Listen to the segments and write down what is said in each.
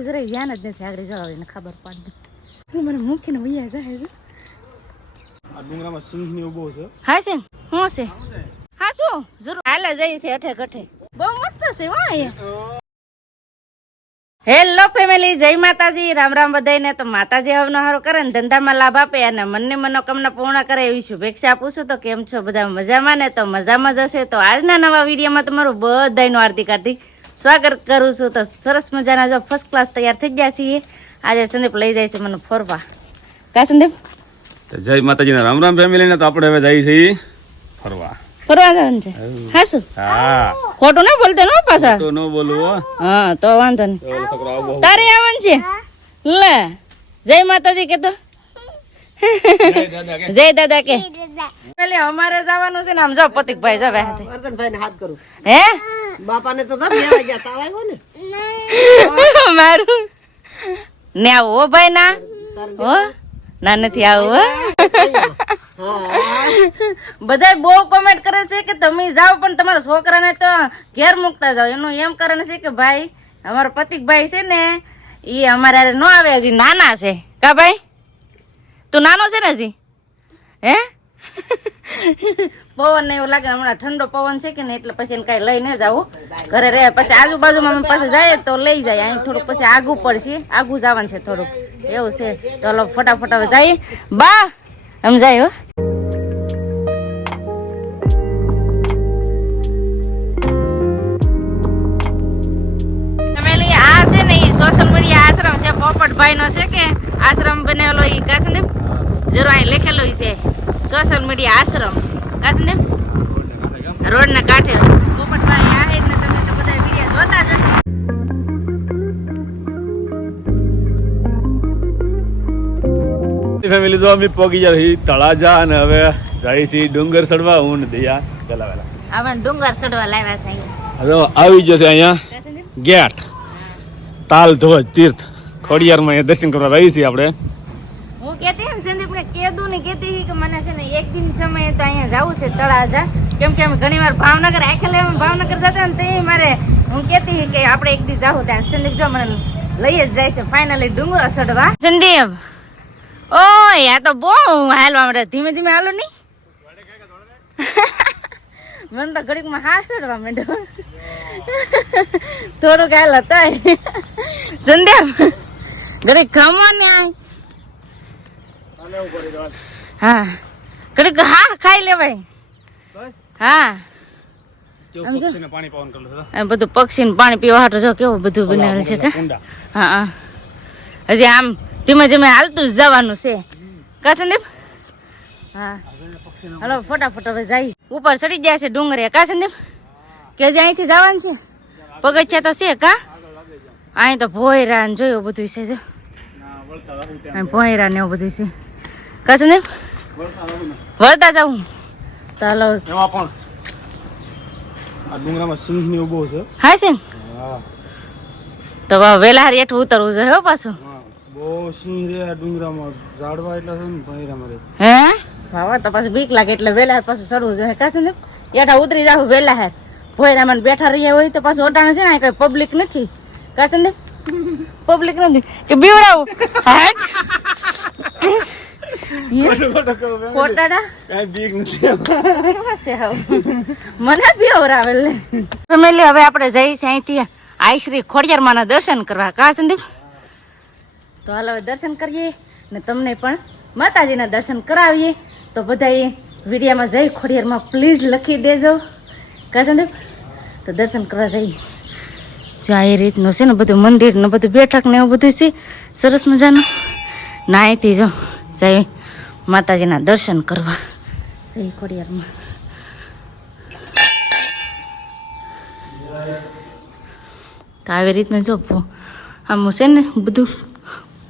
જરા ધ્યાન જ નથી આગળ જવાને ખબર પડે હું મને મૂકીને વૈયા જાય છે આ ડુંગરામાં સિંહ ને ઉભો છે હા છે હું છે હા શું જરૂર હાલે જઈ છે અઠે કઠે બહુ મસ્ત છે વાહ અહીંયા હેલો ફેમિલી જય માતાજી રામ રામ બધાઈને તો માતાજી હવનો હારો કરે ને ધંધામાં લાભ આપે અને મનની મનોકામના પૂર્ણ કરે એવી શુભેચ્છા આપું છું તો કેમ છો બધા મજામાં ને તો મજામાં જ હશે તો આજના નવા વિડીયોમાં તમારું બધાનું હાર્દિક સ્વાગત કરું છું તો સરસ મજાના જો ફર્સ્ટ ક્લાસ તૈયાર થઈ ગયા છીએ આજે સંદીપ લઈ જાય છે મને ફરવા કા સંદીપ જય માતાજીના રામ રામ ફેમિલી ને તો આપણે હવે જઈએ છીએ ફરવા જવાનું છે હા શું હા ખોટું ના બોલતો ને પાછા તો ન બોલવું હા તો વાંધો નહીં તારે આવવાનું છે લે જય માતાજી કે તો જય દાદા કે પેલે અમારે જવાનું છે ને આમ જાવ પતિકભાઈ જાવ વર્ધનભાઈ ને હાથ કરું હે બાપાને તો લેવા ગયા તાવ આવ્યો ને મારું ને આવું હો ભાઈ ના હો ના નથી આવું બધા બહુ કોમેન્ટ કરે છે કે તમે જાઓ પણ તમારા છોકરાને તો ઘેર મૂકતા જાઓ એનું એમ કારણ છે કે ભાઈ અમારો પતિકભાઈ છે ને એ અમારે ન આવે હજી નાના છે કા ભાઈ તું નાનો છે ને હજી હે પવન ને એવું લાગે હમણાં ઠંડો પવન છે કે ને એટલે પછી એને કઈ લઈને જાવું ઘરે રહે પછી આજુબાજુમાં અમે પાસે જાય તો લઈ જાય અહીં થોડુંક પછી આગું પડશે આગું જવાનું છે થોડુંક એવું છે તો લો ફટાફટ હવે જઈએ બા આમ જાય હો આ છે ને એ સોશિયલ મીડિયા આશ્રમ છે પોપટભાઈ નો છે કે આશ્રમ બનેલો એ કાશે ને જરો આ લખેલું છે સોશિયલ મીડિયા આશ્રમ કાશે ને રોડ ના કાંઠે પોપટભાઈ આ ને તમે તો બધા વિડિયો જોતા જ હશો ફેમિલી જો અમે પગી જાય તળાજા અને હવે જાય છે ડુંગર ચડવા હું ને દયા પેલા વેલા આપણે ડુંગર ચડવા લાવ્યા છે અહીંયા હવે આવી જશે અહીંયા ગેટ તાલ ધ્વજ તીર્થ ખોડિયારમાં દર્શન કરવા રહી છીએ આપણે હું કહેતી ને સંદીપ ને કેદું ને કહેતી કે મને છે ને એક દિન સમયે તો અહીંયા જવું છે તળાજા કેમ કે અમે ઘણી વાર ભાવનગર આખેલે ભાવનગર જતા ને તે મારે હું કહેતી કે આપણે એક દી જાવું ત્યાં સંદીપ જો મને લઈ જ જાય છે ફાઇનલી ડુંગર ચડવા સંદીપ ઓય આ તો બહુ હાલવા મળે ધીમે ધીમે હાલો નહીં મને તો ઘડીકમાં હા ચડવા માંડ્યો થોડુંક હાલ હતા સંદીપ ઘડીક ખમો ને હા ઘડીક હા ખાઈ લેવાય હા બધું પક્ષી પાણી પીવા હાટું જો કેવું બધું બનાવેલ છે કે હા હજી આમ ધીમે ધીમે હાલતું જ જવાનું છે કા સંદીપ હા હાલો ફટાફટ હવે જાય ઉપર ચડી જાય છે ડુંગરે કા સંદીપ કે હજી અહીંથી જવાનું છે પગથિયા તો છે કા અહીં તો ભોયરા ને જોયું બધું છે જો ભોયરા ને એવું બધું છે કા સંદીપ વળતા જવું તો હાલો એમાં પણ આ ડુંગરામાં સિંહ ને ઉભો છે હા છે તો વેલા હારી હેઠું ઉતરવું જોઈએ હો પાછું બહુ સિંહ રે આ ડુંગરામાં ઝાડવા એટલા છે ને ભૈરામાં રે હે વાવા તો પાછું બીક લાગે એટલે વેલા પાછું ચડવું જોઈએ કા છે ને હેઠા ઉતરી જાવ વેલા હાર ભોયરામાં બેઠા રહ્યા હોય તો પાછું ઓટાણે છે ને કઈ પબ્લિક નથી કા છે ને પબ્લિક નથી કે બીવડાવું હા કોટાડા કઈ બીક નથી મને બીવરાવેલ ફેમિલી હવે આપણે જઈએ છીએ અહીંથી આઈ શ્રી ખોડિયારમાંના દર્શન કરવા કા સંદીપ તો હાલ હવે દર્શન કરીએ ને તમને પણ માતાજીના દર્શન કરાવીએ તો બધા વિડીયામાં જઈ ખોડિયારમાં પ્લીઝ લખી દેજો કા સંદીપ તો દર્શન કરવા જઈએ જ્યાં એ રીતનું છે ને બધું મંદિર ને બધું બેઠક ને એવું બધું છે સરસ મજાનું ના અહીંથી જો જઈ માતાજીના દર્શન કરવા જઈ ખોડિયારમાં તો આવી રીતનું જો આમ છે ને બધું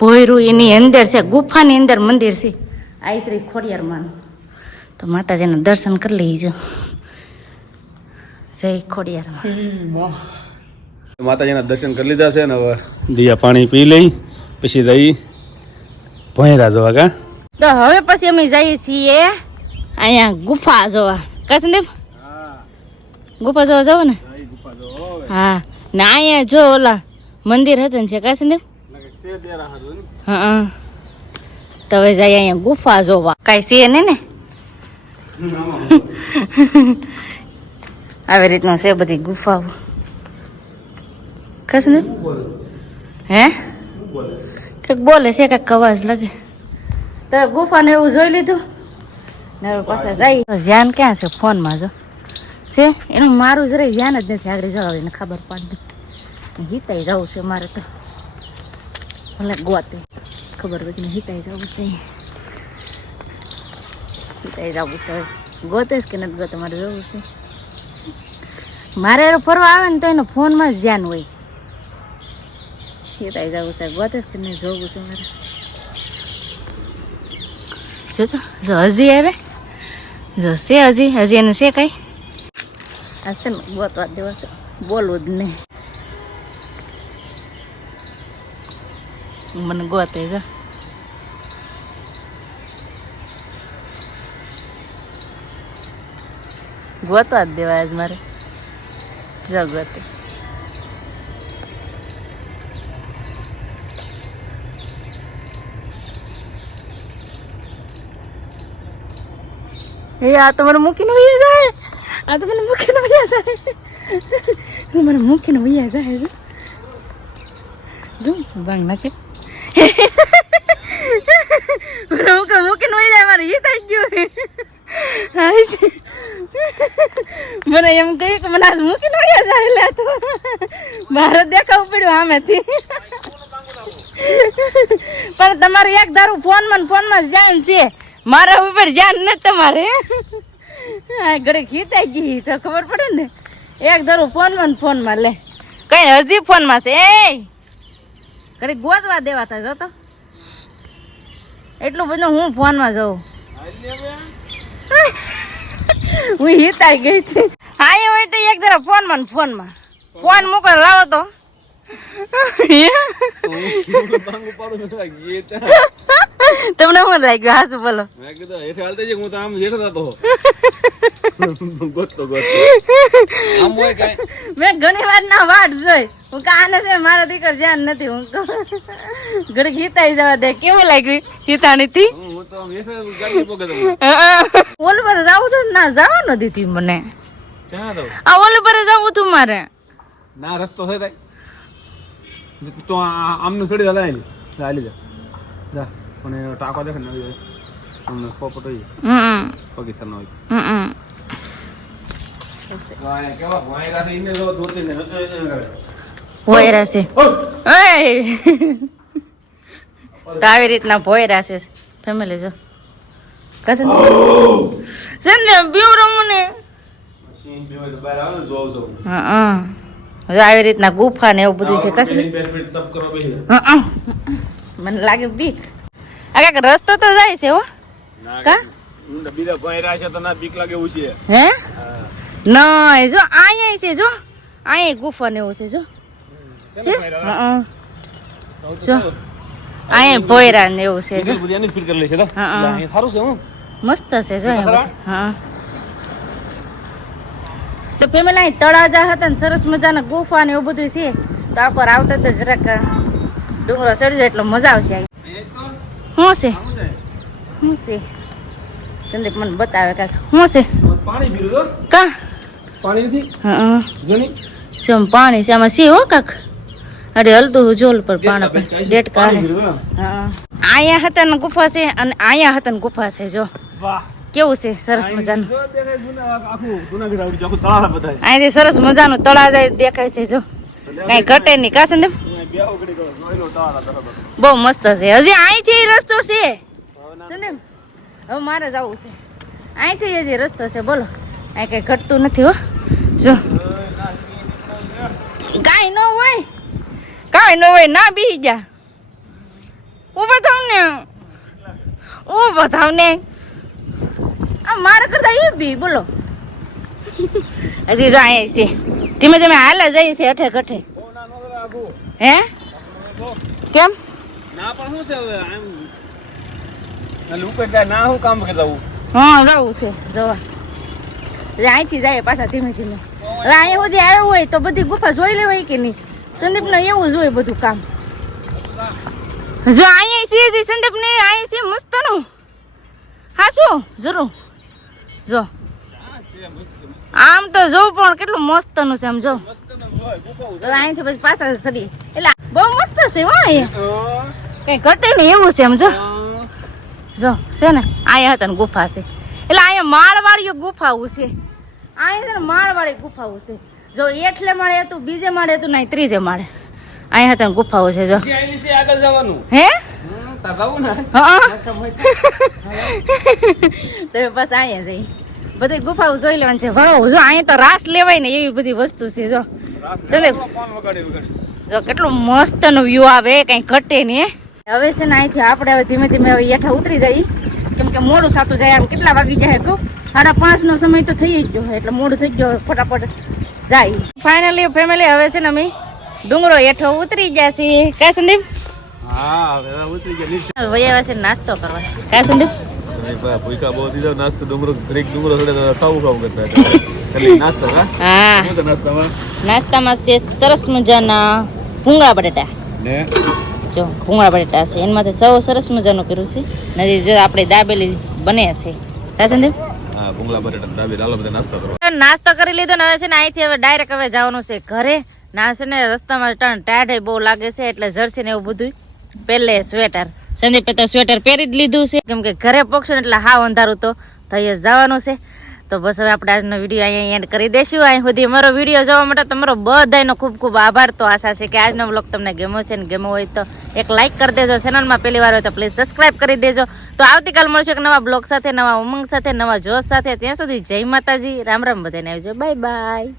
ભોયરું એની અંદર છે ગુફાની અંદર મંદિર છે આઈ શ્રી ખોડિયારમાંનું તો માતાજીના દર્શન કરી લઈજો જય ખોડિયારમાં માતાજીના દર્શન કરી લીધા છે ને હવે દિયા પાણી પી લઈ પછી જઈ ભોયરા જોવા કા તો હવે પછી અમે જઈએ છીએ અહીંયા ગુફા જોવા કા સંદીપ ગુફા જોવા જાવ ને હા ને અહીંયા જો ઓલા મંદિર હતું ને છે કા સંદીપ હા તો હવે જાય અહીંયા ગુફા જોવા કાંઈ છે ને આવી રીતનું છે બધી ગુફાઓ કા સંદીપ હે કંઈક બોલે છે કંઈક અવાજ લાગે તો ગુફાને એવું જોઈ લીધું ને હવે પાછા જાય ધ્યાન ક્યાં છે ફોનમાં જો છે એનું મારું જરાય ધ્યાન જ નથી આગળ જવા એને ખબર પાડી હિતાઈ જવું છે મારે તો ભલે ગોતે ખબર હોય કે હિતાઈ જવું છે હિતાઈ જવું છે ગોતે કે નથી ગોતે મારે જવું છે મારે ફરવા આવે ને તો એનો ફોનમાં જ ધ્યાન હોય હિતાઈ જવું છે ગોતે કે નહીં જોવું છે મારે જોતો જો હજી આવે જો છે હજી એને છે કઈ આ છે ને ગોતવા દેવો છે બોલવું જ નહીં મને ગોતે જો ગોતવા જ દેવાય આજ મારે જો ગોતે એ આ તો મને મૂકીને વહી જાય આ તો મને મૂકીને વહી જાય મને મૂકીને વહી જાય જો બાંગ નાખે મને મૂકીને વહી જાય મારે હિત આવી ગયું મને એમ કહ્યું કે મને આજ મૂકીને વહી જાય એટલે તો મારે દેખાવું પડ્યું આમેથી પણ તમારું એક ધારું ફોનમાં જાય ને છે મારા ઉપર ધ્યાન નથી તમારે ઘરે ખીતાઈ ગઈ તો ખબર પડે ને એક ધારું ફોનમાં લે કઈ હજી ફોનમાં છે એ ઘરે ગોતવા દેવા થાય જોતો એટલું બધું હું ફોનમાં જાઉં હું હિતાઈ ગઈ હતી હા એ હોય તો એક ધારા ફોનમાં ફોન મોકલે લાવો તો તમને શું લાગ્યું હાસુ બોલો મેં ઘણી વાર ના વાટ જોઈ હું આને છે મારા દીકર ધ્યાન નથી હું ઘરે ગીતાઈ જવા દે કેવું લાગ્યું ગીતાણી થી ઓલ પર જવું છે ના જવા ન દીધી મને આ ઓલ પર જવું તું મારે ના રસ્તો છે તો આમનું ચડી જાય ચાલી જા પણ ટાંકો દેખે ને અમને પોપટ હોય બગીચા નો હોય છે તો આવી રીતના ભોયરા છે ફેમિલી જો કસે બીવ રમુને હા આવી રીતના ગુફા ને એવું બધું છે કશે મને લાગે બીક આ કાંઈક રસ્તો તો જાય છે હો કા બીજા ભોયરા છે તો ના બીક લાગે એવું છે હે નહીં જો અહીંયા છે જો અહીંયા ગુફા ને એવું છે જો છે જો અહીંયા ભોયરા ને એવું છે જો મસ્ત છે જો હા તો ફેમિલી અહીં તળાજા હતા ને સરસ મજાના ગુફા ને એવું બધું છે તો આપર આવતા તો જરાક ડુંગરો ચડી જાય એટલે મજા આવશે શું છે સંદીપ મને બતાવે કાક શું છે પાણી પીવું કા પાણી નથી હા જણી સમ પાણી છે આમાં છે હો કાક અરે હલતું જોલ પર પાણી ડેટકા હા અહીંયા હતા ને ગુફા છે અને અહીંયા હતા ને ગુફા છે જો વાહ કેવું છે સરસ મજાનું તળાવ અહીંથી સરસ મજાનું તળાવ જાય દેખાય છે જો કઈ ઘટે નહીં કા સંદીપ બહુ મસ્ત છે હજી અહીંથી રસ્તો છે સંદીપ હવે મારે જવું છે અહીંથી હજી રસ્તો છે બોલો અહીં કઈ ઘટતું નથી હો જો કાંઈ ન હોય ના બી જા ઉભા થાવ ને આ મારા કરતા એ બી બોલો હજી જો અહીંયા છે ધીમે ધીમે હાલે જાય છે અઠે કઠે હે કેમ ના પણ શું છે હવે આમ ઉપર જાય ના હું કામ કરતા હું હા જવું છે જવા અહીંથી જાય પાછા ધીમે ધીમે હવે અહીંયા સુધી આવ્યો હોય તો બધી ગુફા જોઈ લેવાય કે નહીં સંદીપ ને એવું જ હોય બધું કામ. જો અહીંયા છે જે સંદીપ ને અહીંયા છે મસ્ત નું. હા શું જરૂર જો આમ તો જો પણ કેટલું મસ્ત નું છે આમ જો. તો અહીંથી પછી પાછા ચડી એટલે બહુ મસ્ત છે હો અહીંયા કઈ ઘટે ને એવું છે આમ જો. જો છે ને અહીંયા હતા ને ગુફા છે એટલે અહીંયા માળવાળી ગુફાઓ છે. અહીંયા છે ને માળવાળી ગુફાઓ છે. જો એટલે માળે હતું બીજે માળે હતું નહીં ત્રીજે માળે અહીંયા હતા ને ગુફાઓ છે જો. આગળ જવાનું હે હા તો બસ અહીંયા જઈ બધી ગુફાઓ જોઈ લેવાની છે. વાવ જો અહીંયા તો રાસ લેવાય ને એવી બધી વસ્તુ છે જો. સંદીપ જો કેટલું મસ્ત નો વ્યૂ આવે કઈ ઘટે નહીં. હવે છે ને અહીંથી આપણે હવે ધીમે ધીમે હવે હેઠા ઉતરી જઈએ કેમ કે મોડું થતું જાય. આમ કેટલા વાગી જાય કહું 5:30 નો સમય તો થઈ જ ગયો એટલે મોડું થઈ ગયો ફટાફટ જાય. ફાઇનલી ફેમિલી હવે છે ને અમે ડુંગરો હેઠો ઉતરી ગયા છીએ. કા સંદીપ? હા હવે ઉતરી ગયા. વયા છે નાસ્તો કરવા. કા સંદીપ? ભૂખા બહુ દીધો નાસ્તો ડુંગરો ડુંગરો ચડે ખાવું કરતા નાસ્તો હા નાસ્તામાં નાસ્તામાં છે સરસ મજાના ભૂંગળા બટેટા. ને જો ભૂંગળા બટેટા છે એમાંથી સૌ સરસ મજાનું કર્યું છે ને જો આપણે દાબેલી બને છે. કા સંદીપ? હા ભૂંગળા બટેટા દાબેલી હાલો બધા નાસ્તો કરો. નાસ્તો કરી લીધો ને હવે છે ને અહીંથી હવે ડાયરેક્ટ હવે જવાનું છે ઘરે. ના છે ને રસ્તામાં ટાઢ બહુ લાગે છે એટલે જર્સી ને એવું બધું પહેલે સ્વેટર સંદીપે તો સ્વેટર પહેરી જ લીધું છે કેમ કે ઘરે પહોંચશું ને એટલે હાવ અંધારું તો થઈ જ જવાનું છે. તો બસ હવે આપણે આજનો વિડીયો અહીંયા એન્ડ કરી દઈશું. અહીં સુધી અમારો વિડીયો જોવા માટે તમારો બધાનો ખૂબ ખૂબ આભાર. તો આશા છે કે આજનો વ્લોગ તમને ગમ્યો છે ને ગમ્યો હોય તો એક લાઇક કરી દેજો. ચેનલમાં પહેલી વાર હોય તો પ્લીઝ સબસ્ક્રાઇબ કરી દેજો. તો આવતીકાલ મળશું એક નવા બ્લોગ સાથે નવા ઉમંગ સાથે નવા જોશ સાથે. ત્યાં સુધી જય માતાજી રામ રામ બધાને આવજો બાય બાય.